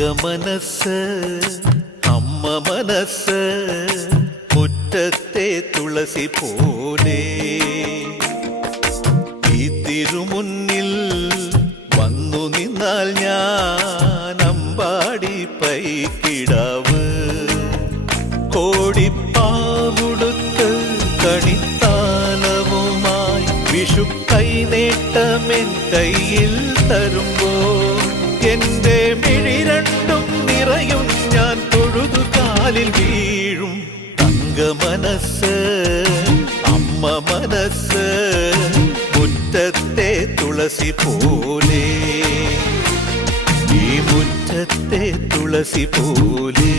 മനസ്സ് അമ്മ മനസ്സ് മുറ്റത്തെ തുളസി പോലെ ഈ തിരുമുന്നിൽ വന്നു നിന്നാൽ ഞാൻ അമ്പാടി പൈക്കിടാവ് കോടിപ്പാവുടുത്ത് കണിത്താലവുമായി വിഷു കൈനേട്ടമെൻ കയ്യിൽ തരുമ്പോൾ എന്റെ മിഴി രണ്ടും നിറയും ഞാൻ തൊഴുതു കാലിൽ വീഴും തങ്ക മനസ്സ് അമ്മ മനസ്സ് മുറ്റത്തെ തുളസി പോലെ ഈ മുറ്റത്തെ തുളസി പോലെ